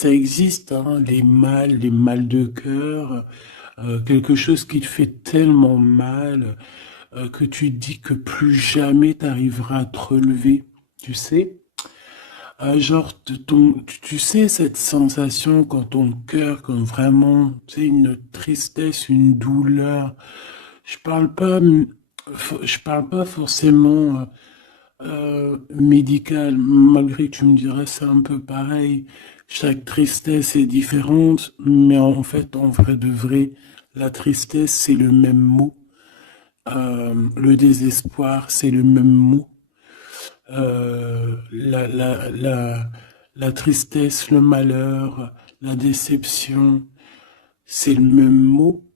Ça existe, hein, les mal de cœur, quelque chose qui te fait tellement mal que tu te dis que plus jamais tu arriveras à te relever, tu sais? Genre, tu sais, cette sensation quand ton cœur, quand vraiment, tu sais, une tristesse, une douleur. Je parle pas, je parle pas forcément médical, malgré que tu me dirais c'est un peu pareil. Chaque tristesse est différente, mais en fait, en vrai de vrai, la tristesse, c'est le même mot. Le désespoir, c'est le même mot. La tristesse, le malheur, la déception, c'est le même mot,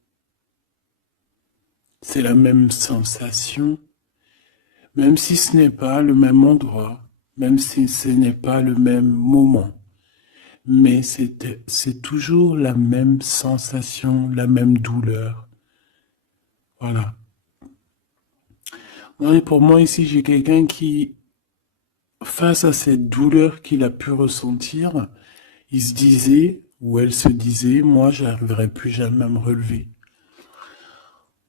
c'est la même sensation, même si ce n'est pas le même endroit, même si ce n'est pas le même moment. Mais c'est toujours la même sensation, la même douleur. Voilà. Ouais, pour moi, ici, j'ai quelqu'un qui, face à cette douleur qu'il a pu ressentir, il se disait, ou elle se disait, moi, j'arriverai plus jamais à me relever.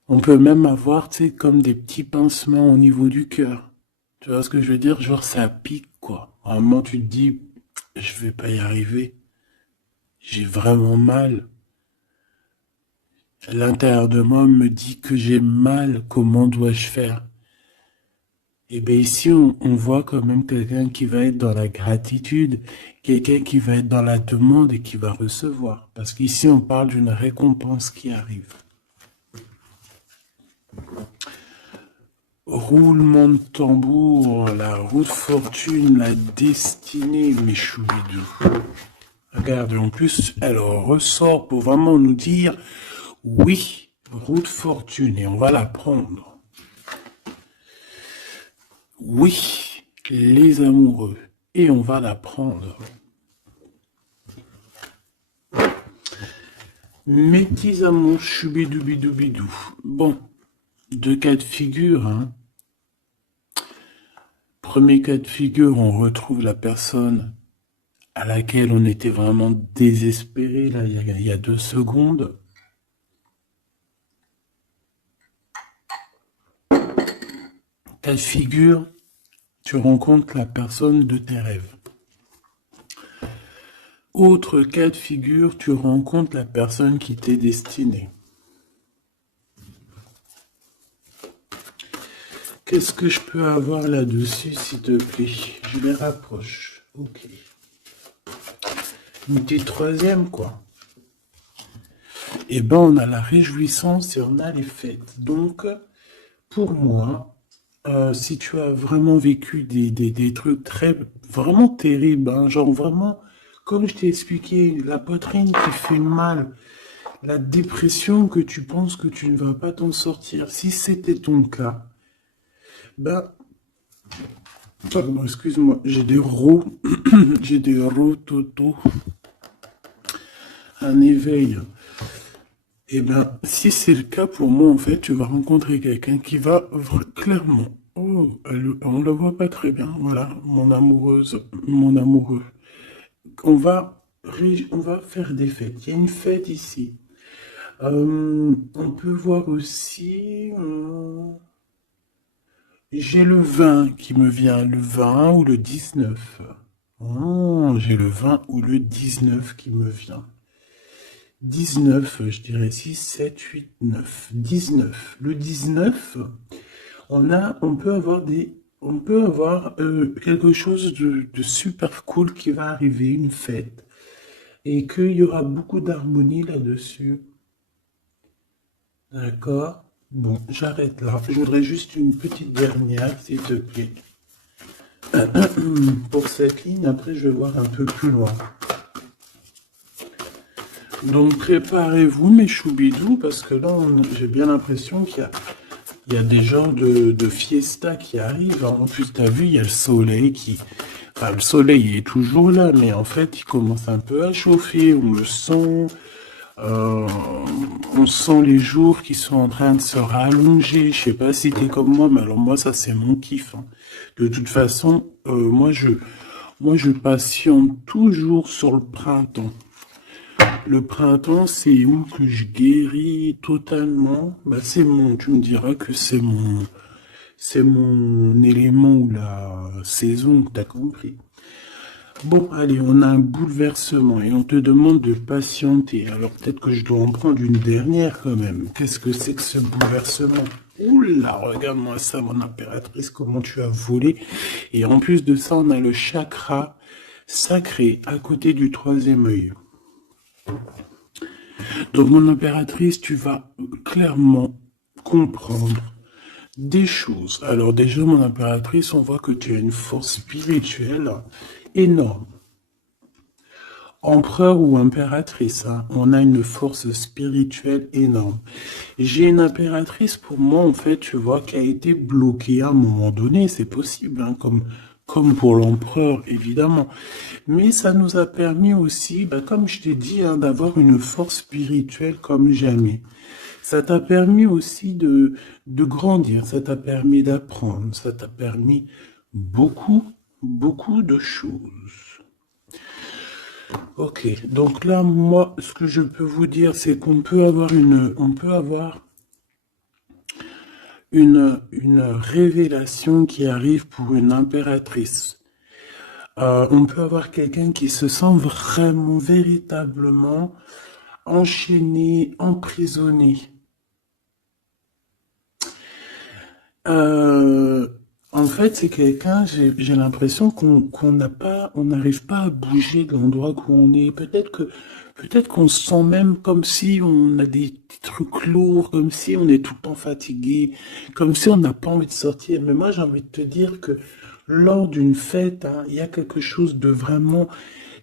On peut même avoir, tu sais, comme des petits pincements au niveau du cœur. Tu vois ce que je veux dire? Genre, ça pique, quoi. À un moment, tu te dis, je vais pas y arriver. J'ai vraiment mal. L'intérieur de moi me dit que j'ai mal. Comment dois-je faire? Et bien ici, on voit quand même quelqu'un qui va être dans la gratitude, quelqu'un qui va être dans la demande et qui va recevoir. Parce qu'ici, on parle d'une récompense qui arrive. Roulement de tambour, la roue de fortune, la destinée, mes choubidous. Regarde, en plus, elle ressort pour vraiment nous dire, oui, roue de fortune, et on va la prendre. Oui, les amoureux, et on va la prendre. Mes petits amours, choubidoubidou. Bon, deux cas de figure, hein. Premier cas de figure, on retrouve la personne à laquelle on était vraiment désespéré, là, il y a 2 secondes. Cas de figure, tu rencontres la personne de tes rêves. Autre cas de figure, tu rencontres la personne qui t'est destinée. Qu'est-ce que je peux avoir là-dessus, s'il te plaît? Je les rapproche. Ok. Une petite troisième, quoi. Eh ben, on a la réjouissance et on a les fêtes. Donc, pour moi, si tu as vraiment vécu des trucs vraiment terribles, hein, genre vraiment, comme je t'ai expliqué, la poitrine qui fait mal, la dépression que tu penses que tu ne vas pas t'en sortir, si c'était ton cas, ben, pardon, excuse-moi, j'ai des j'ai des rototos, un éveil. Eh bien, si c'est le cas pour moi, en fait, tu vas rencontrer quelqu'un qui va clairement. Oh, on la voit pas très bien. Voilà, mon amoureuse, mon amoureux. On va faire des fêtes. Il y a une fête ici. On peut voir aussi. J'ai le 20 qui me vient, le 20 ou le 19. Oh, j'ai le 20 ou le 19 qui me vient. 19, je dirais 6, 7, 8, 9. 19. Le 19, on peut avoir quelque chose de super cool qui va arriver, une fête, et qu'il y aura beaucoup d'harmonie là-dessus. D'accord? Bon, j'arrête là. Je voudrais juste une petite dernière, s'il te plaît. Pour cette ligne, après, je vais voir un peu plus loin. Donc, préparez-vous, mes choubidous, parce que là, j'ai bien l'impression il y a des genres de fiesta qui arrivent. En plus, t'as vu, il y a le soleil qui... Enfin, le soleil est toujours là, mais en fait, il commence un peu à chauffer. On le sent. On sent les jours qui sont en train de se rallonger. Je sais pas si t'es comme moi, mais alors moi, ça, c'est mon kiff, hein. De toute façon, Moi, je patiente toujours sur le printemps. Le printemps, c'est où que je guéris totalement. Bah, tu me diras que c'est mon élément ou la saison, t'as compris. Bon, allez, on a un bouleversement et on te demande de patienter. Alors peut-être que je dois en prendre une dernière quand même. Qu'est-ce que c'est que ce bouleversement? Oula, regarde-moi ça, mon impératrice, comment tu as volé. Et en plus de ça, on a le chakra sacré à côté du troisième œil. Donc, mon impératrice, tu vas clairement comprendre des choses. Alors déjà, mon impératrice, on voit que tu as une force spirituelle énorme. Empereur ou impératrice, hein, on a une force spirituelle énorme. J'ai une impératrice pour moi, en fait, tu vois, qui a été bloquée à un moment donné, c'est possible, hein, comme pour l'empereur, évidemment. Mais ça nous a permis aussi, bah, comme je t'ai dit, hein, d'avoir une force spirituelle comme jamais. Ça t'a permis aussi de grandir, ça t'a permis d'apprendre, ça t'a permis beaucoup, beaucoup de choses. Ok, donc là, moi, ce que je peux vous dire, c'est qu'on peut avoir une révélation qui arrive pour une impératrice. On peut avoir quelqu'un qui se sent vraiment, véritablement enchaîné, emprisonné. Euh, En fait, c'est quelqu'un, j'ai l'impression on n'arrive pas à bouger de l'endroit où on est. Peut-être qu'on se sent même comme si on a des petits trucs lourds, comme si on est tout le temps fatigué, comme si on n'a pas envie de sortir. Mais moi, j'ai envie de te dire que lors d'une fête, hein, il y a quelque chose de vraiment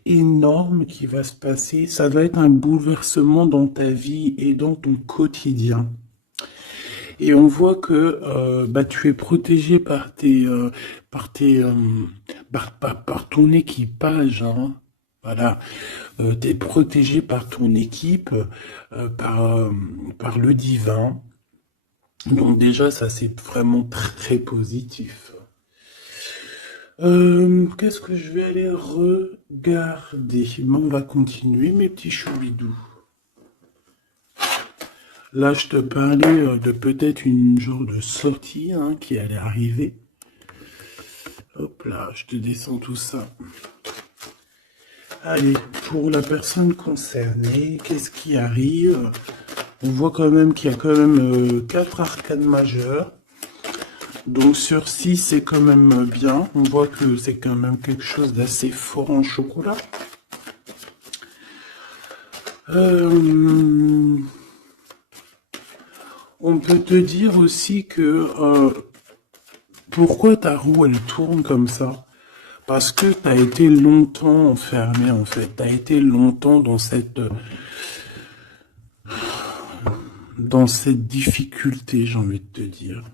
énorme qui va se passer. Ça va être un bouleversement dans ta vie et dans ton quotidien. Et on voit que bah, tu es protégé par par ton équipage, hein. Voilà, tu es protégé par ton équipe, par le divin. Donc déjà, ça c'est vraiment très positif. Qu'est-ce que je vais aller regarder? Bon, on va continuer, mes petits choubidous. Là, je te parlais de peut-être une genre de sortie, hein, qui allait arriver. Hop là, je te descends tout ça. Allez, pour la personne concernée, qu'est-ce qui arrive? On voit quand même qu'il y a quand même 4 arcanes majeures. Donc sur 6, c'est quand même bien. On voit que c'est quand même quelque chose d'assez fort en chocolat. On peut te dire aussi que pourquoi ta roue elle tourne comme ça? Parce que tu as été longtemps enfermé en fait. Tu as été longtemps dans cette difficulté, j'ai envie de te dire.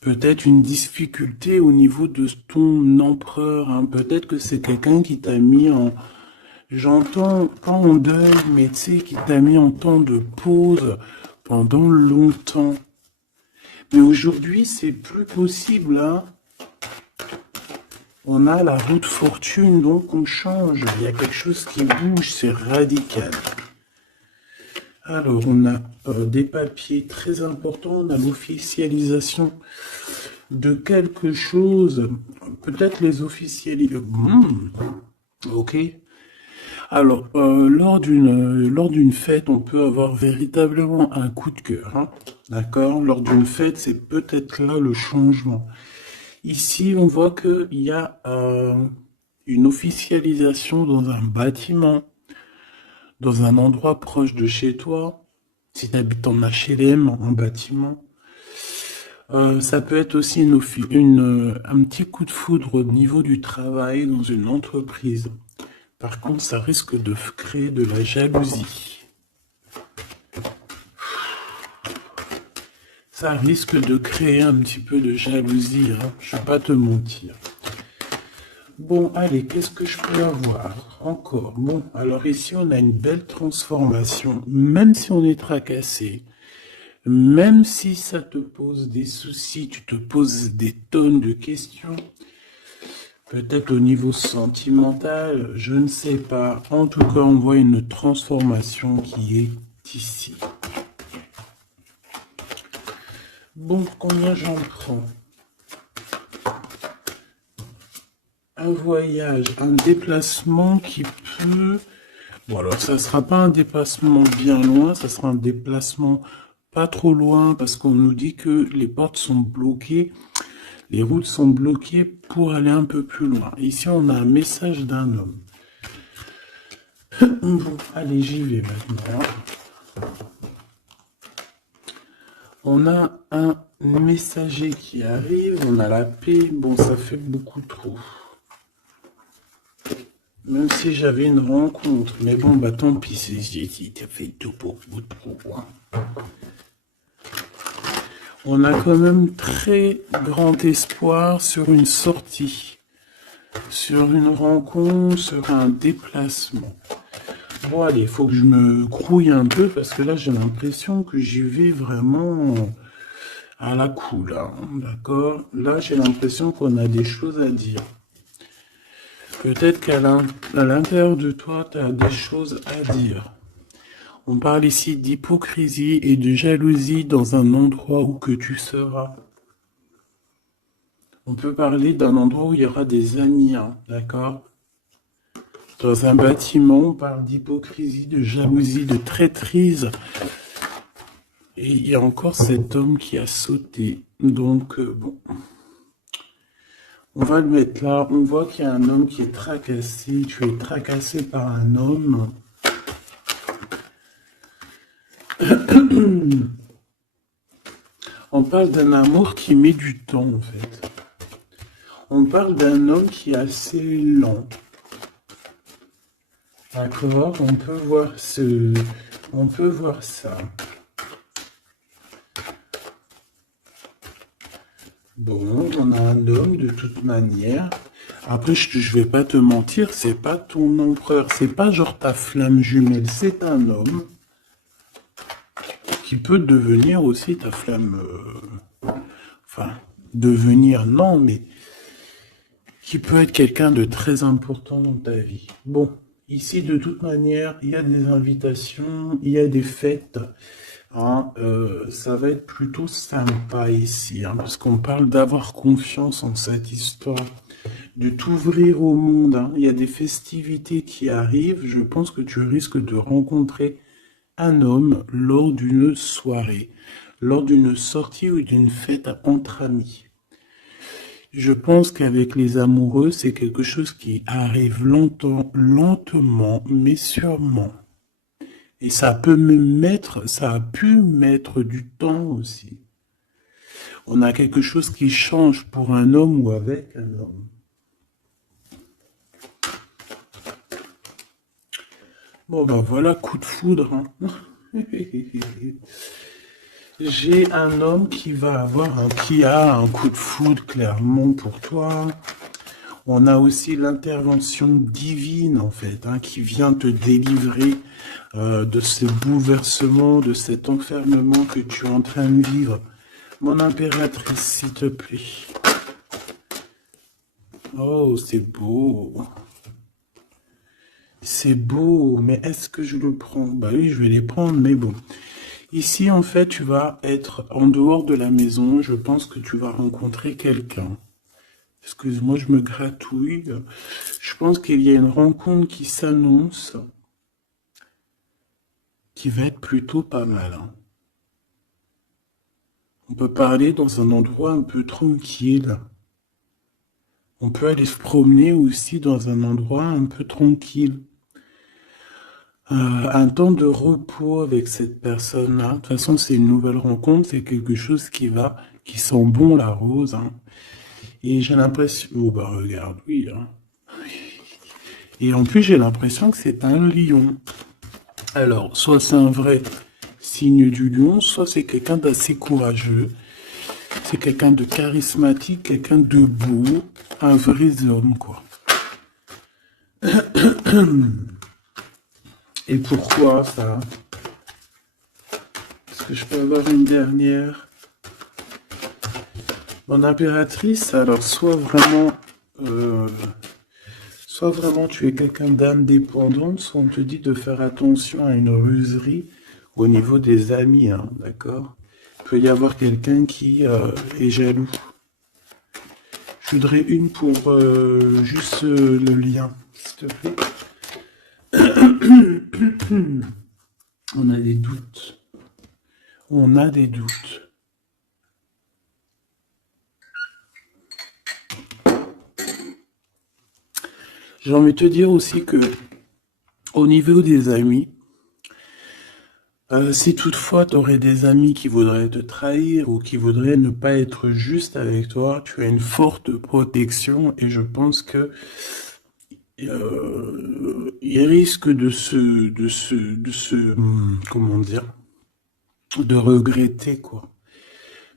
Peut-être une difficulté au niveau de ton empereur, hein. Peut-être que c'est quelqu'un qui t'a mis en, j'entends pas en deuil, mais tu sais, qui t'a mis en temps de pause pendant longtemps. Mais aujourd'hui, c'est plus possible, hein. On a la roue de fortune, donc on change. Il y a quelque chose qui bouge, c'est radical. Alors, on a des papiers très importants. On a l'officialisation de quelque chose. Peut-être les officialiser. Ok. Alors, lors d'une fête, on peut avoir véritablement un coup de cœur, hein. D'accord? Lors d'une fête, c'est peut-être là le changement. Ici, on voit qu'il y a une officialisation dans un bâtiment, dans un endroit proche de chez toi. Si tu habites en HLM, en bâtiment. Ça peut être aussi un petit coup de foudre au niveau du travail dans une entreprise. Par contre, ça risque de créer de la jalousie. Ça risque de créer un petit peu de jalousie, hein. Je ne vais pas te mentir. Bon, allez, qu'est-ce que je peux avoir encore? Bon, alors ici, on a une belle transformation. Même si on est tracassé, même si ça te pose des soucis, tu te poses des tonnes de questions, Peut-être au niveau sentimental, je ne sais pas. En tout cas, on voit une transformation qui est ici. Bon, combien j'en prends? Un voyage, un déplacement qui peut... Bon, alors ça sera pas un déplacement bien loin, ça sera un déplacement pas trop loin parce qu'on nous dit que les portes sont bloquées, les routes sont bloquées pour aller un peu plus loin. Ici, on a un message d'un homme. Bon, allez, j'y vais maintenant. On a un messager qui arrive, on a la paix. Bon, ça fait beaucoup trop. Même si j'avais une rencontre. Mais bon, bah tant pis, t'as fait tout pour vous trop. On a quand même très grand espoir sur une sortie, sur une rencontre, sur un déplacement. Bon, allez, il faut que je me grouille un peu parce que là, j'ai l'impression que j'y vais vraiment à la cool, hein, d'accord? Là, j'ai l'impression qu'on a des choses à dire. Peut-être qu'à l'intérieur de toi, tu as des choses à dire. On parle ici d'hypocrisie et de jalousie dans un endroit où que tu seras. On peut parler d'un endroit où il y aura des amis, hein, d'accord? Dans un bâtiment, on parle d'hypocrisie, de jalousie, de traîtrise. Et il y a encore cet homme qui a sauté. Donc, bon. On va le mettre là. On voit qu'il y a un homme qui est tracassé. Tu es tracassé par un homme. On parle d'un amour qui met du temps, en fait. On parle d'un homme qui est assez lent. D'accord? On peut voir ça. Bon, on a un homme de toute manière. Après, je vais pas te mentir, c'est pas ton empereur, c'est pas genre ta flamme jumelle, c'est un homme qui peut devenir aussi ta flamme. Enfin, devenir, non, mais qui peut être quelqu'un de très important dans ta vie. Bon, ici, de toute manière, il y a des invitations, il y a des fêtes. Hein, ça va être plutôt sympa ici, hein, parce qu'on parle d'avoir confiance en cette histoire, de t'ouvrir au monde. Hein. Il y a des festivités qui arrivent. Je pense que tu risques de rencontrer un homme lors d'une soirée, lors d'une sortie ou d'une fête entre amis. Je pense qu'avec les amoureux, c'est quelque chose qui arrive lentement, mais sûrement. Et ça a pu mettre du temps aussi. On a quelque chose qui change pour un homme ou avec un homme. Bon ben voilà, coup de foudre. Hein. J'ai un homme qui a un coup de foudre clairement pour toi. On a aussi l'intervention divine, en fait, hein, qui vient te délivrer de ce bouleversement, de cet enfermement que tu es en train de vivre. Mon impératrice, s'il te plaît. Oh, c'est beau. C'est beau, mais est-ce que je le prends? Bah oui, je vais les prendre, mais bon. Ici, en fait, tu vas être en dehors de la maison. Je pense que tu vas rencontrer quelqu'un. Excuse-moi, je me gratouille. Je pense qu'il y a une rencontre qui s'annonce, qui va être plutôt pas mal. Hein. On peut parler dans un endroit un peu tranquille. On peut aller se promener aussi dans un endroit un peu tranquille. Un temps de repos avec cette personne-là. De toute façon, c'est une nouvelle rencontre, c'est quelque chose qui sent bon la rose. Hein. Et j'ai l'impression... Oh bah regarde, oui. Hein. Et en plus, j'ai l'impression que c'est un lion. Alors, soit c'est un vrai signe du lion, soit c'est quelqu'un d'assez courageux. C'est quelqu'un de charismatique, quelqu'un de beau, un vrai homme, quoi. Et pourquoi ça? Est-ce que je peux avoir une dernière? Mon impératrice, alors soit vraiment euh, soit vraiment tu es quelqu'un d'indépendant, soit on te dit de faire attention à une ruserie au niveau des amis, hein, d'accord? Il peut y avoir quelqu'un qui est jaloux. Je voudrais une pour juste le lien, s'il te plaît. On a des doutes. On a des doutes. J'ai envie de te dire aussi que au niveau des amis, si toutefois tu aurais des amis qui voudraient te trahir ou qui voudraient ne pas être juste avec toi, tu as une forte protection et je pense que ils risquent comment dire, de regretter quoi.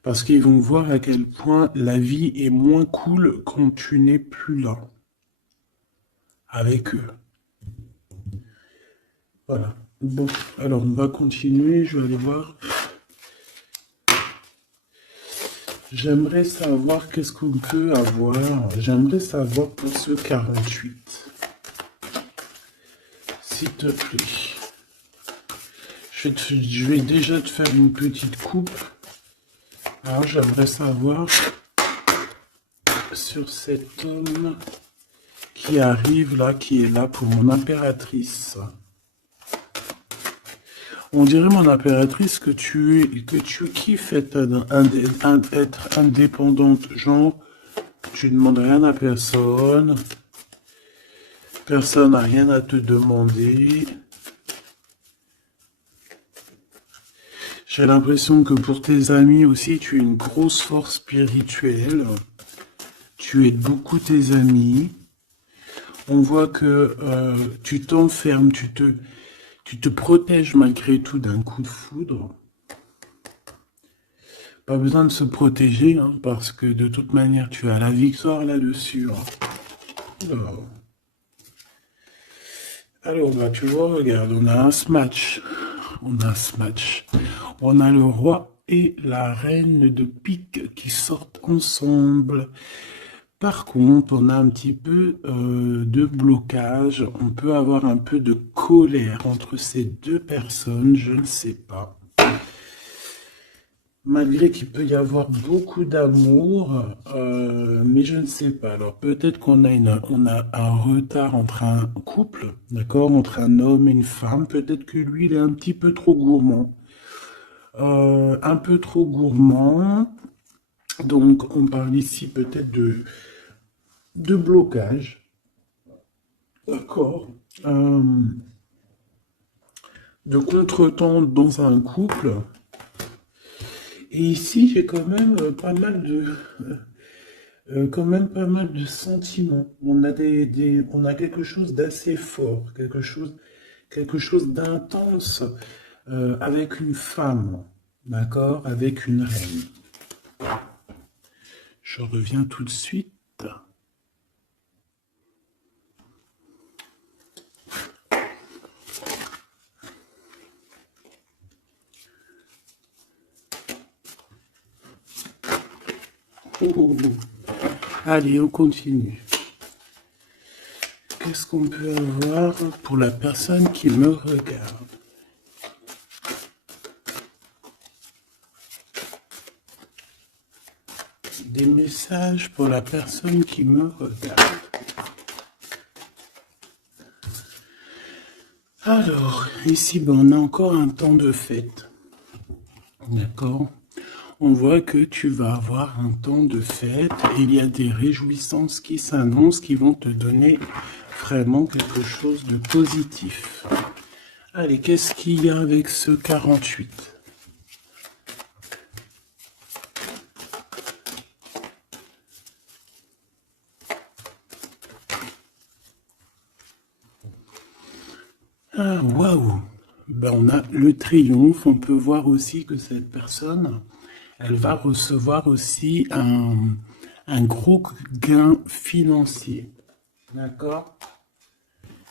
Parce qu'ils vont voir à quel point la vie est moins cool quand tu n'es plus là avec eux. Voilà. Bon, alors on va continuer, je vais aller voir. J'aimerais savoir qu'est-ce qu'on peut avoir. J'aimerais savoir pour ce 48. S'il te plaît. Je vais déjà te faire une petite coupe. Alors j'aimerais savoir sur cet homme qui arrive là, qui est là pour mon impératrice. On dirait, mon impératrice, que tu kiffes être indépendante. Genre, tu ne demandes rien à personne. Personne n'a rien à te demander. J'ai l'impression que pour tes amis aussi, tu es une grosse force spirituelle. Tu aides beaucoup tes amis. On voit que tu t'enfermes, tu te protèges malgré tout d'un coup de foudre. Pas besoin de se protéger, hein, parce que de toute manière, tu as la victoire là-dessus. Hein. Alors, bah, tu vois, regarde, on a un smash. On a un smash. On a le roi et la reine de pique qui sortent ensemble. Par contre, on a un petit peu de blocage. On peut avoir un peu de colère entre ces deux personnes, je ne sais pas. Malgré qu'il peut y avoir beaucoup d'amour, mais je ne sais pas. Alors peut-être qu'on a un retard entre un couple, d'accord, entre un homme et une femme. Peut-être que lui, il est un petit peu trop gourmand. Un peu trop gourmand. Donc on parle ici peut-être de blocage. D'accord. De contretemps dans un couple. Et ici, j'ai quand même pas mal de sentiments. On a on a quelque chose d'assez fort, quelque chose d'intense avec une femme, d'accord, avec une reine. Je reviens tout de suite. Oh. Allez, on continue. Qu'est-ce qu'on peut avoir pour la personne qui me regarde? Des messages pour la personne qui me regarde. Alors, ici, ben, on a encore un temps de fête. D'accord? On voit que tu vas avoir un temps de fête et il y a des réjouissances qui s'annoncent qui vont te donner vraiment quelque chose de positif. Allez, qu'est-ce qu'il y a avec ce 48? Ah, waouh! Ben, on a le triomphe. On peut voir aussi que cette personne, elle va recevoir aussi un gros gain financier. D'accord?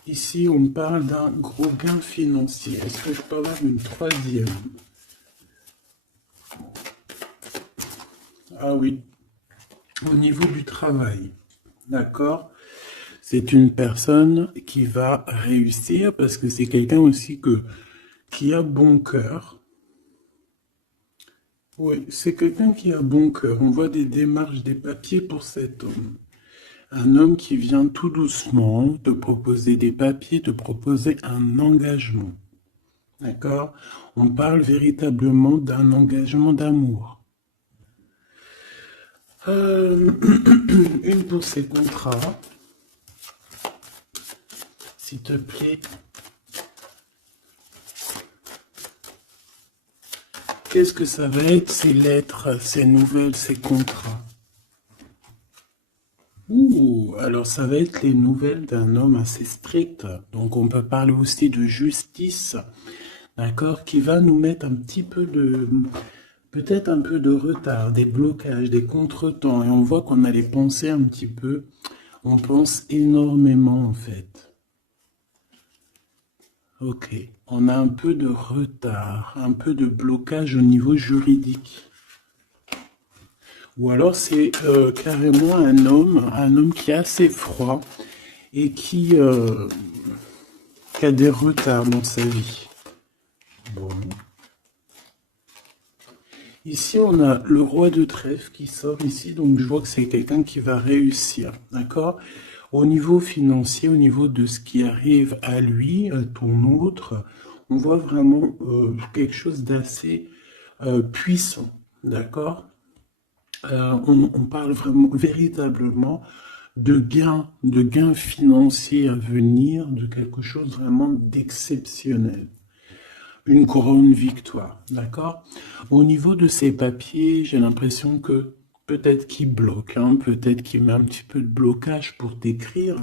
Ici, on parle d'un gros gain financier. Est-ce que je peux avoir une troisième? Ah oui, au niveau du travail. D'accord? C'est une personne qui va réussir parce que c'est quelqu'un aussi qui a bon cœur. Oui, c'est quelqu'un qui a bon cœur. On voit des démarches, des papiers pour cet homme. Un homme qui vient tout doucement te proposer des papiers, te proposer un engagement. D'accord? On parle véritablement d'un engagement d'amour. Une pour ces contrats, s'il te plaît. Qu'est-ce que ça va être, ces lettres, ces nouvelles, ces contrats? Ouh, alors ça va être les nouvelles d'un homme assez strict. Donc on peut parler aussi de justice, d'accord, qui va nous mettre un petit peu de, peut-être un peu de retard, des blocages, des contretemps. Et on voit qu'on a les pensées un petit peu. On pense énormément en fait. Ok, on a un peu de retard, un peu de blocage au niveau juridique. Ou alors c'est carrément un homme qui est assez froid et qui a des retards dans sa vie. Bon. Ici, on a le roi de trèfle qui sort ici, donc je vois que c'est quelqu'un qui va réussir, d'accord? Au niveau financier, au niveau de ce qui arrive à lui, à ton autre, on voit vraiment quelque chose d'assez puissant, d'accord? On parle vraiment, véritablement de gains financiers à venir, de quelque chose vraiment d'exceptionnel. Une grande victoire, d'accord? Au niveau de ces papiers, j'ai l'impression que peut-être qu'il bloque, hein, peut-être qu'il met un petit peu de blocage pour t'écrire,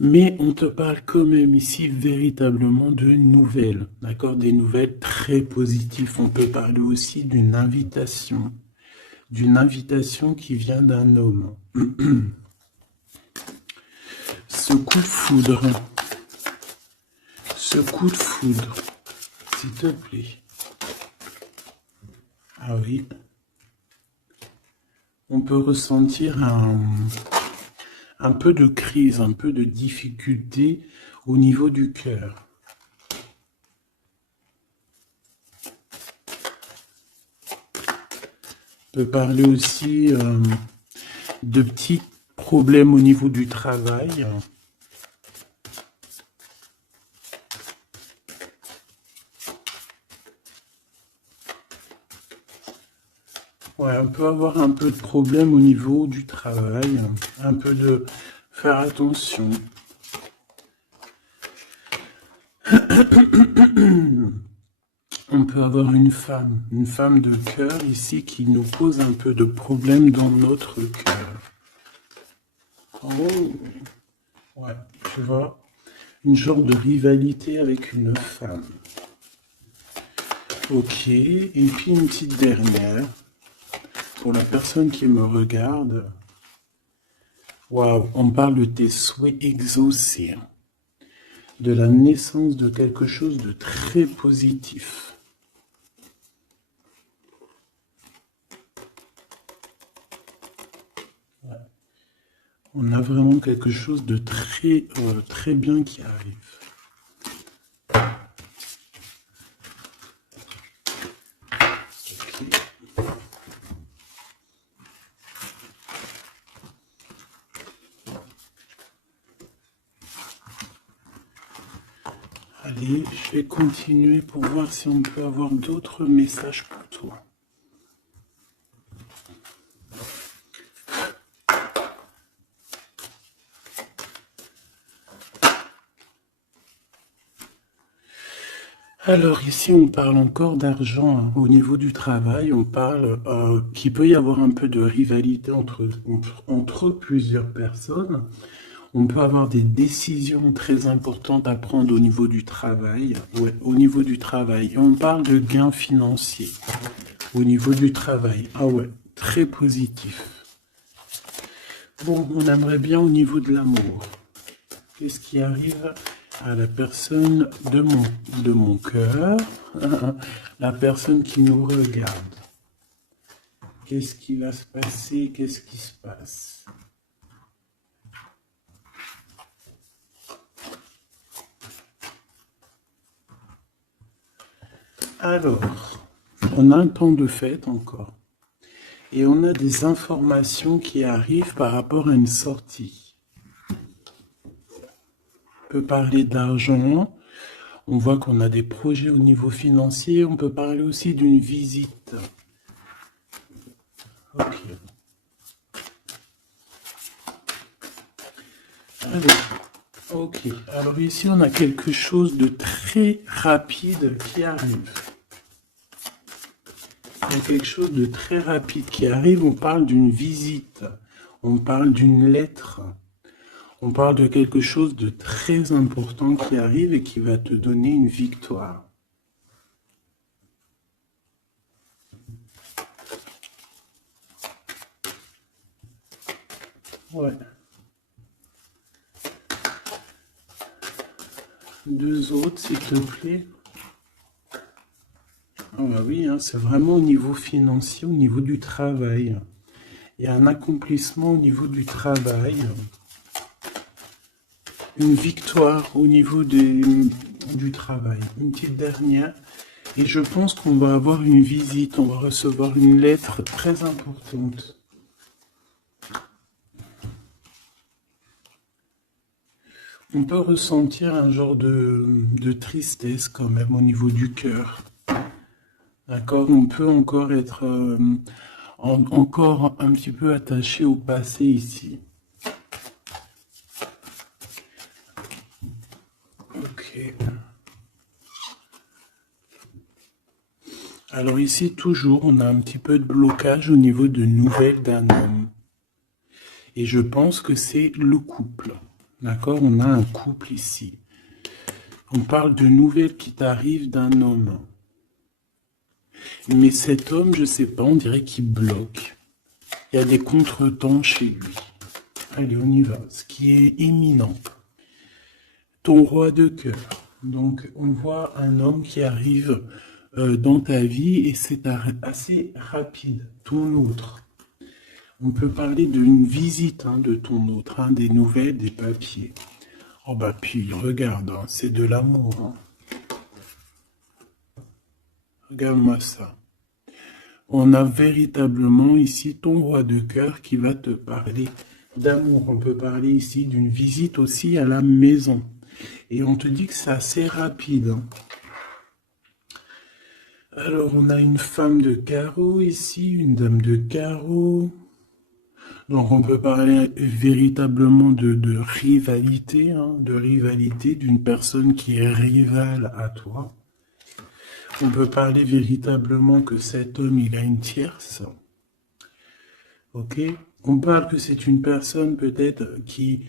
mais on te parle quand même ici véritablement de nouvelles, d'accord? Des nouvelles très positives. On peut parler aussi d'une invitation qui vient d'un homme. Ce coup de foudre, s'il te plaît. Ah oui. On peut ressentir un peu de crise, un peu de difficulté au niveau du cœur. On peut parler aussi de petits problèmes au niveau du travail. Ouais, on peut avoir un peu de problème au niveau du travail, un peu de faire attention. On peut avoir une femme de cœur ici qui nous pose un peu de problème dans notre cœur. Oh, ouais, tu vois, une genre de rivalité avec une femme. Ok, et puis une petite dernière, pour la personne qui me regarde. Waouh, on parle de tes souhaits exaucés, de la naissance de quelque chose de très positif. On a vraiment quelque chose de très, très bien qui arrive. Okay. Allez, je vais continuer pour voir si on peut avoir d'autres messages pour toi. Alors ici, on parle encore d'argent, hein. Au niveau du travail, on parle qu'il peut y avoir un peu de rivalité entre plusieurs personnes. On peut avoir des décisions très importantes à prendre au niveau du travail. Ouais, au niveau du travail. Et on parle de gains financiers au niveau du travail. Ah ouais, très positif. Bon, on aimerait bien au niveau de l'amour. Qu'est-ce qui arrive à la personne de mon cœur, la personne qui nous regarde? Qu'est-ce qui va se passer? Qu'est-ce qui se passe? Alors, on a un temps de fête encore. Et on a des informations qui arrivent par rapport à une sortie. On peut parler d'argent. On voit qu'on a des projets au niveau financier. On peut parler aussi d'une visite. Ok. Ok. Alors ici, on a quelque chose de très rapide qui arrive. Il y a quelque chose de très rapide qui arrive. On parle d'une visite. On parle d'une lettre. On parle de quelque chose de très important qui arrive et qui va te donner une victoire. Ouais. Deux autres, s'il te plaît. Ah bah oui, hein, c'est vraiment au niveau financier, au niveau du travail. Il y a un accomplissement au niveau du travail. Une victoire au niveau du travail. Une petite dernière. Et je pense qu'on va avoir une visite, on va recevoir une lettre très importante. On peut ressentir un genre de tristesse quand même au niveau du cœur. D'accord? On peut encore être encore un petit peu attaché au passé ici. Ok. Alors ici, toujours, on a un petit peu de blocage au niveau de nouvelles d'un homme. Et je pense que c'est le couple. D'accord? On a un couple ici. On parle de nouvelles qui t'arrivent d'un homme. Mais cet homme, je sais pas, on dirait qu'il bloque. Il y a des contretemps chez lui. Allez, on y va. Ce qui est imminent. Ton roi de cœur. Donc, on voit un homme qui arrive dans ta vie et c'est assez rapide. Ton autre. On peut parler d'une visite de ton autre, des nouvelles, des papiers. Oh bah puis, regarde, c'est de l'amour. Regarde-moi ça. On a véritablement ici ton roi de cœur qui va te parler d'amour. On peut parler ici d'une visite aussi à la maison. Et on te dit que c'est assez rapide. Alors, on a une femme de carreau ici, une dame de carreau. Donc, on peut parler véritablement de rivalité, d'une personne qui est rivale à toi. On peut parler véritablement que cet homme, il a une tierce. Ok? On parle que c'est une personne peut-être qui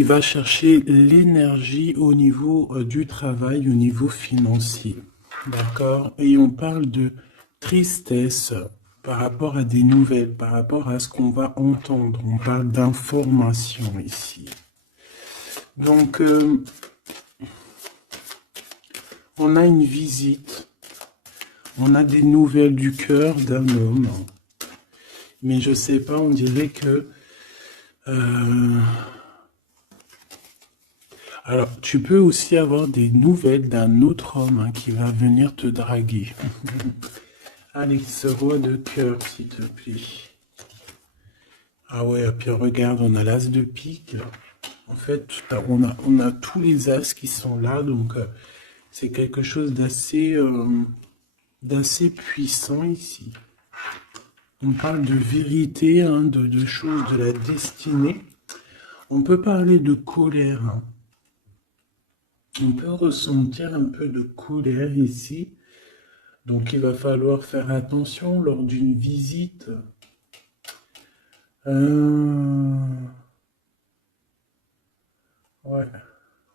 va chercher l'énergie au niveau du travail, au niveau financier. D'accord? Et on parle de tristesse par rapport à des nouvelles, par rapport à ce qu'on va entendre. On parle d'information ici. Donc, on a une visite. On a des nouvelles du cœur d'un homme. Mais je sais pas, on dirait que... Alors, tu peux aussi avoir des nouvelles d'un autre homme qui va venir te draguer. Allez, ce roi de cœur, s'il te plaît. Ah ouais, puis regarde, on a l'as de pique. En fait, on a tous les as qui sont là, donc c'est quelque chose d'assez puissant ici. On parle de vérité, de choses de la destinée. On peut parler de colère. On peut ressentir un peu de colère ici. Donc il va falloir faire attention lors d'une visite. Ouais.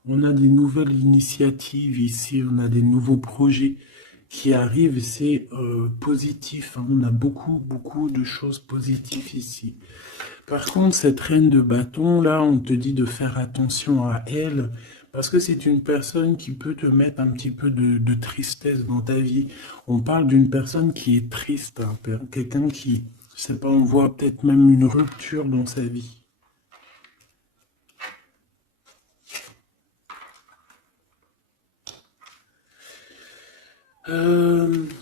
On a des nouvelles initiatives ici, on a des nouveaux projets qui arrivent, c'est positif. On a beaucoup de choses positives ici. Par contre, cette reine de bâton, là, on te dit de faire attention à elle, parce que c'est une personne qui peut te mettre un petit peu de tristesse dans ta vie. On parle d'une personne qui est triste, quelqu'un qui, je sais pas, on voit peut-être même une rupture dans sa vie.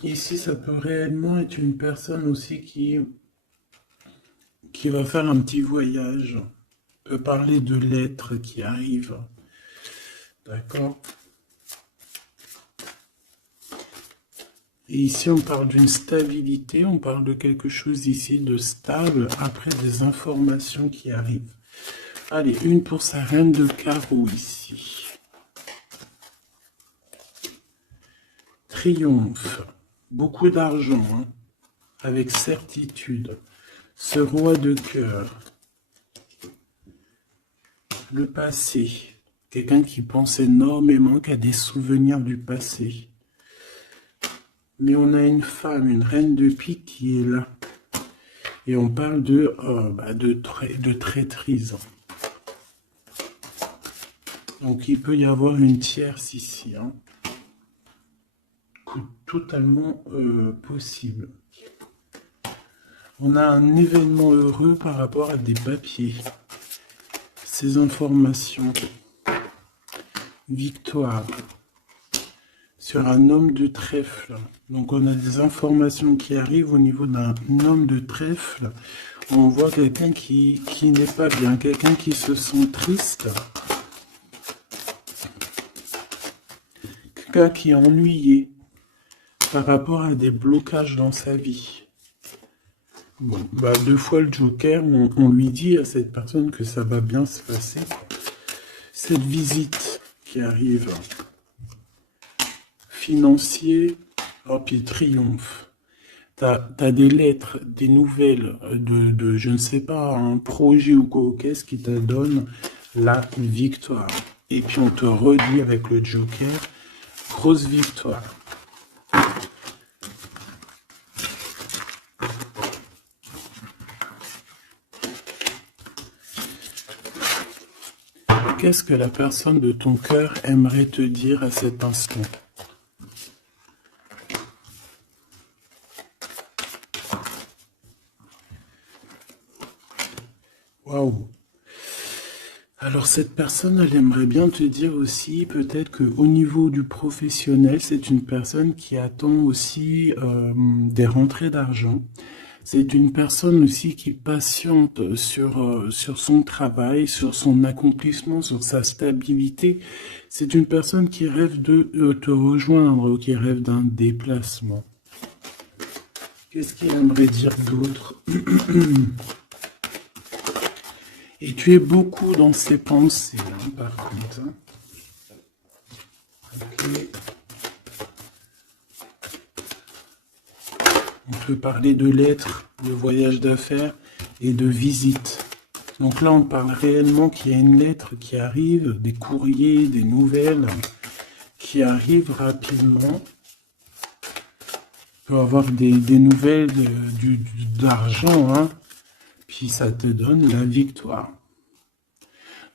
Ici, ça peut réellement être une personne aussi qui va faire un petit voyage. On peut parler de lettres qui arrivent. D'accord? Et ici, on parle d'une stabilité, on parle de quelque chose ici de stable après des informations qui arrivent. Allez, une pour sa reine de carreau ici. Triomphe. Beaucoup d'argent, hein, avec certitude. Ce roi de cœur. Le passé. Quelqu'un qui pense énormément, qui a des souvenirs du passé. Mais on a une femme, une reine de pique qui est là. Et on parle de traîtrise. Donc il peut y avoir une tierce ici. Hein. Totalement possible. On a un événement heureux par rapport à des papiers. Ces informations. Victoire. Sur un homme de trèfle. Donc on a des informations qui arrivent au niveau d'un homme de trèfle. On voit quelqu'un qui n'est pas bien, quelqu'un qui se sent triste. Quelqu'un qui est ennuyé par rapport à des blocages dans sa vie. Bon, deux fois le Joker, on lui dit à cette personne que ça va bien se passer. Cette visite qui arrive. Financier, oh, puis triomphe. T'as des lettres, des nouvelles de je ne sais pas, un projet ou quoi, qu'est-ce qui te donne la victoire. Et puis on te redit avec le Joker, grosse victoire. Qu'est-ce que la personne de ton cœur aimerait te dire à cet instant? Waouh! Alors cette personne, elle aimerait bien te dire aussi, peut-être qu'au niveau du professionnel, c'est une personne qui attend aussi des rentrées d'argent. C'est une personne aussi qui patiente sur son travail, sur son accomplissement, sur sa stabilité. C'est une personne qui rêve de te rejoindre, qui rêve d'un déplacement. Qu'est-ce qu'il aimerait dire d'autre? Et tu es beaucoup dans ses pensées, hein, par contre. Hein. Okay. On peut parler de lettres, de voyage d'affaires et de visites. Donc là, on parle réellement qu'il y a une lettre qui arrive, des courriers, des nouvelles qui arrivent rapidement. Tu peux avoir des nouvelles d'argent, hein, puis ça te donne la victoire.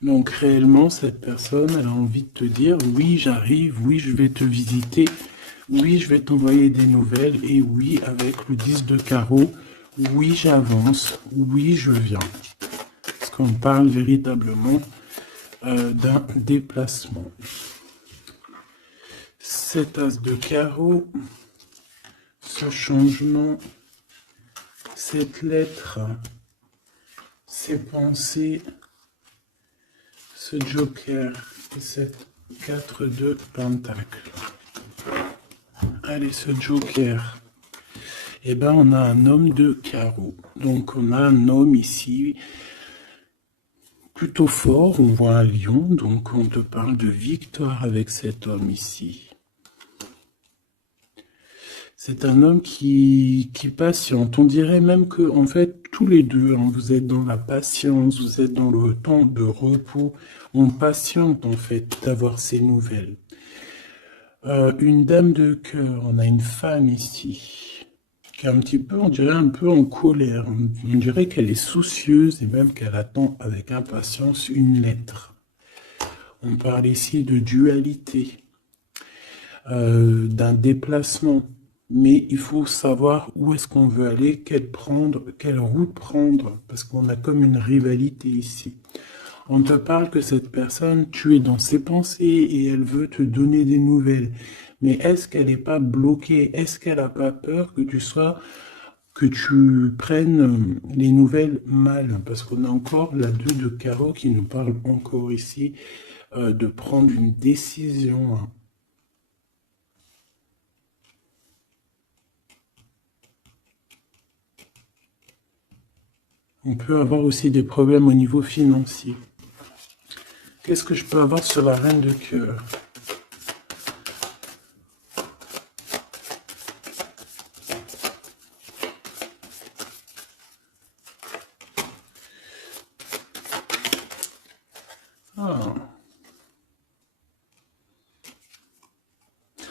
Donc réellement, cette personne, elle a envie de te dire, oui, j'arrive, oui, je vais te visiter, oui, je vais t'envoyer des nouvelles, et oui, avec le 10 de carreau, oui, j'avance, oui, je viens. Parce qu'on parle véritablement d'un déplacement. Cet as de carreau, ce changement, cette lettre, ces pensées, ce Joker et cette 4 de Pentacle. Allez, ce Joker. Eh ben, on a un homme de carreau. Donc, on a un homme ici plutôt fort. On voit un lion. Donc, on te parle de victoire avec cet homme ici. C'est un homme qui patiente. On dirait même que, en fait, tous les deux, hein, vous êtes dans la patience, vous êtes dans le temps de repos. On patiente, en fait, d'avoir ces nouvelles. Une dame de cœur, on a une femme ici, qui est un petit peu, on dirait un peu en colère. On dirait qu'elle est soucieuse et même qu'elle attend avec impatience une lettre. On parle ici de dualité, d'un déplacement. Mais il faut savoir où est-ce qu'on veut aller, quelle route prendre, parce qu'on a comme une rivalité ici. On te parle que cette personne, tu es dans ses pensées et elle veut te donner des nouvelles. Mais est-ce qu'elle n'est pas bloquée? Est-ce qu'elle n'a pas peur que tu prennes les nouvelles mal? Parce qu'on a encore la 2 de carreau qui nous parle encore ici de prendre une décision, hein. On peut avoir aussi des problèmes au niveau financier. Qu'est-ce que je peux avoir sur la reine de cœur? Ah.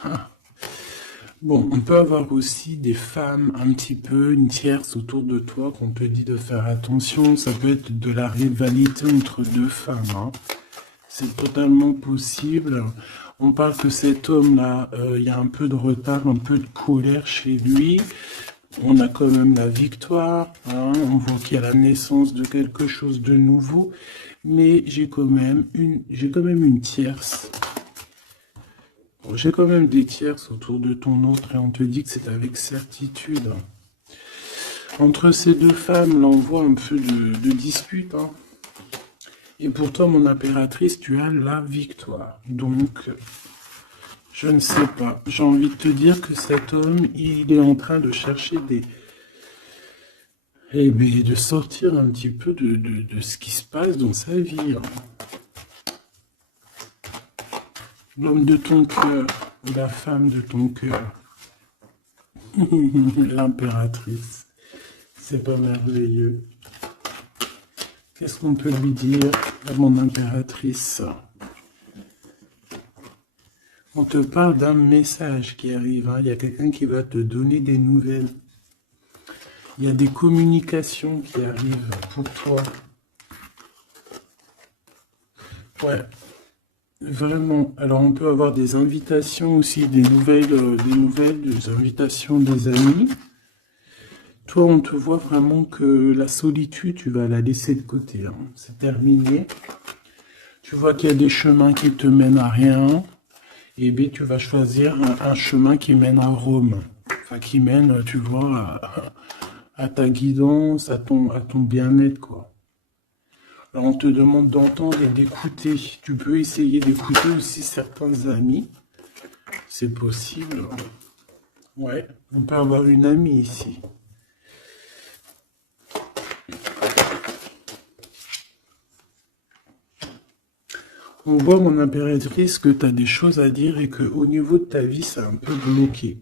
Ah. Bon, on peut avoir aussi des femmes un petit peu, une tierce autour de toi qu'on te dit de faire attention. Ça peut être de la rivalité entre deux femmes, hein. C'est totalement possible. On parle que cet homme-là, il y a un peu de retard, un peu de colère chez lui. On a quand même la victoire, hein. On voit qu'il y a la naissance de quelque chose de nouveau. Mais j'ai quand même une tierce. J'ai quand même des tierces autour de ton autre et on te dit que c'est avec certitude. Entre ces deux femmes, là, on voit un peu de dispute, hein. Et pour toi, mon impératrice, tu as la victoire. Donc, je ne sais pas. J'ai envie de te dire que cet homme, il est en train de chercher de sortir un petit peu de ce qui se passe dans sa vie, hein. L'homme de ton cœur, la femme de ton cœur, l'impératrice. C'est pas merveilleux. Qu'est-ce qu'on peut lui dire à mon impératrice? On te parle d'un message qui arrive, hein. Il y a quelqu'un qui va te donner des nouvelles. Il y a des communications qui arrivent pour toi. Ouais. Vraiment. Alors, on peut avoir des invitations aussi, des invitations des amis. Toi, on te voit vraiment que la solitude, tu vas la laisser de côté, hein. C'est terminé. Tu vois qu'il y a des chemins qui te mènent à rien. Et bien, tu vas choisir un chemin qui mène à Rome. Enfin, qui mène, tu vois, à ta guidance, à ton bien-être, quoi. Alors, on te demande d'entendre et d'écouter. Tu peux essayer d'écouter aussi certains amis. C'est possible. Ouais, on peut avoir une amie ici. On voit, mon impératrice, que tu as des choses à dire et qu'au niveau de ta vie, c'est un peu bloqué.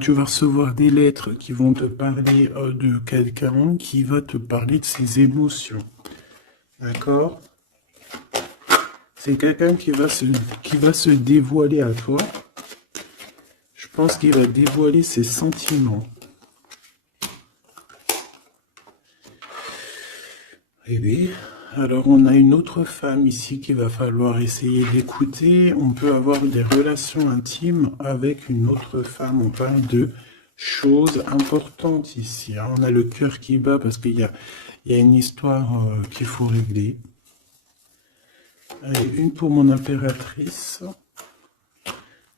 Tu vas recevoir des lettres qui vont te parler de quelqu'un qui va te parler de ses émotions. D'accord? C'est quelqu'un qui va se dévoiler à toi. Je pense qu'il va dévoiler ses sentiments. Eh bien, alors on a une autre femme ici qu'il va falloir essayer d'écouter. On peut avoir des relations intimes avec une autre femme. On parle de choses importantes ici, hein. On a le cœur qui bat parce qu'il y a une histoire qu'il faut régler. Allez, une pour mon impératrice,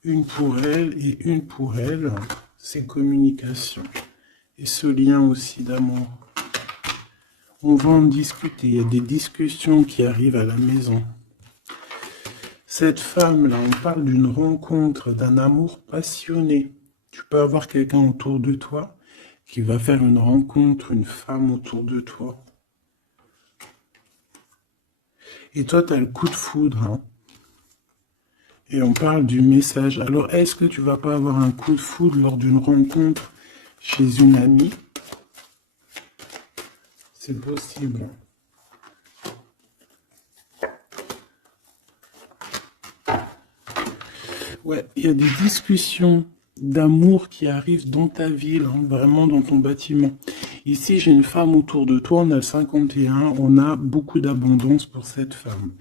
une pour elle et une pour elle. C'est communication. Et ce lien aussi d'amour. On va en discuter. Il y a des discussions qui arrivent à la maison. Cette femme-là, on parle d'une rencontre, d'un amour passionné. Tu peux avoir quelqu'un autour de toi qui va faire une rencontre, une femme autour de toi. Et toi, tu as le coup de foudre, hein. Et on parle du message. Alors, est-ce que tu vas pas avoir un coup de foudre lors d'une rencontre chez une amie? C'est possible. Ouais, il y a des discussions d'amour qui arrivent dans ta ville, hein, vraiment dans ton bâtiment. Ici, j'ai une femme autour de toi, on a le 51, on a beaucoup d'abondance pour cette femme.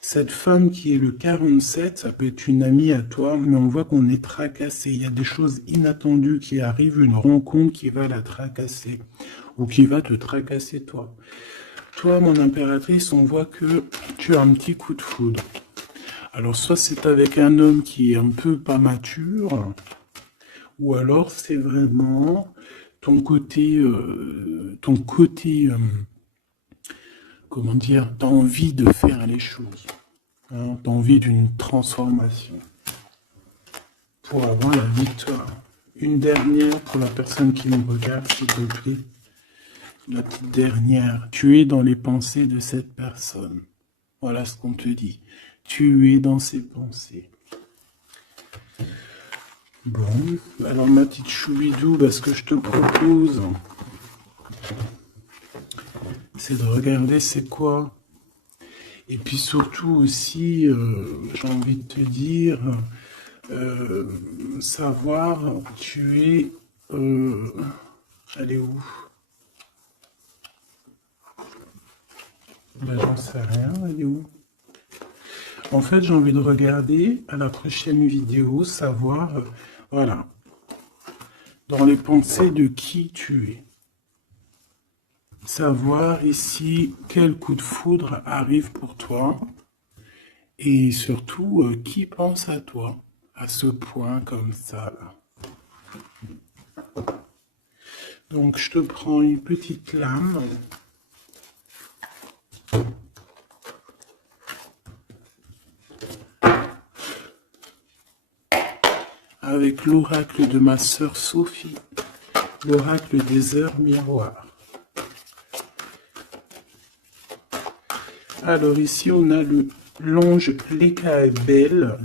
Cette femme qui est le 47, ça peut être une amie à toi, mais on voit qu'on est tracassé. Il y a des choses inattendues qui arrivent, une rencontre qui va la tracasser, ou qui va te tracasser toi. Toi, mon impératrice, on voit que tu as un petit coup de foudre. Alors, soit c'est avec un homme qui est un peu pas mature, ou alors c'est vraiment ton côté, comment dire, t'as envie de faire les choses. Hein, t'as envie d'une transformation pour avoir la victoire. Une dernière pour la personne qui me regarde, s'il te plaît. La petite dernière. Tu es dans les pensées de cette personne. Voilà ce qu'on te dit. Tu es dans ses pensées. Bon, alors ma petite choubidou, ce que je te propose, c'est de regarder c'est quoi. Et puis surtout aussi, j'ai envie de te dire, savoir, tu es... elle est où? J'en sais rien, elle est où? En fait, j'ai envie de regarder à la prochaine vidéo, savoir, voilà, dans les pensées de qui tu es. Savoir ici quel coup de foudre arrive pour toi et surtout qui pense à toi à ce point comme ça là. Donc je te prends une petite lame. Avec l'oracle de ma sœur Sophie, l'oracle des heures miroirs. Alors ici on a le l'ange Lekabel,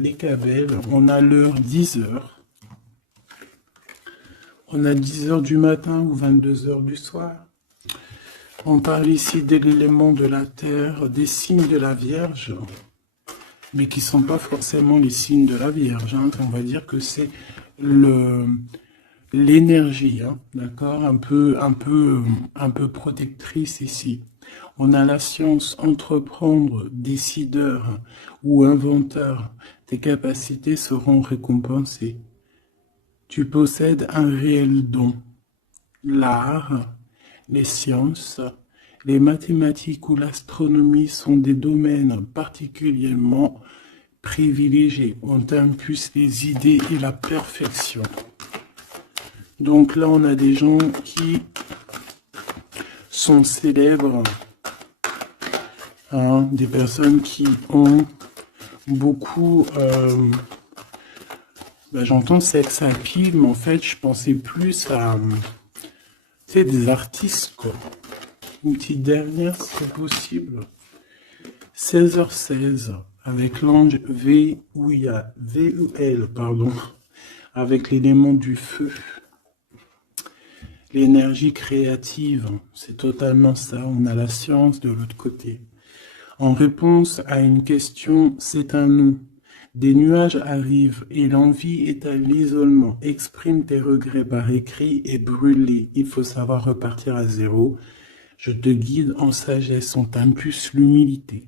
on a l'heure 10h. On a 10h du matin ou 22h du soir. On parle ici de l'élément de la terre, des signes de la Vierge, mais qui ne sont pas forcément les signes de la Vierge. Hein. On va dire que c'est l'énergie, hein, d'accord, un peu protectrice ici. On a la science, entreprendre, décideur ou inventeur. Tes capacités seront récompensées. Tu possèdes un réel don. L'art, les sciences, les mathématiques ou l'astronomie sont des domaines particulièrement privilégiés. On t'impulse les idées et la perfection. Donc là, on a des gens qui sont célèbres, hein, des personnes qui ont beaucoup... j'entends sex appeal, mais en fait, je pensais plus à... c'est des artistes, quoi. Une petite dernière, si c'est possible. 16h16, avec l'ange VUL, pardon, avec l'élément du feu. L'énergie créative, c'est totalement ça. On a la science de l'autre côté. En réponse à une question, c'est un non. Des nuages arrivent et l'envie est à l'isolement. Exprime tes regrets par écrit et brûle-les. Il faut savoir repartir à zéro. Je te guide en sagesse, on t'impulse l'humilité.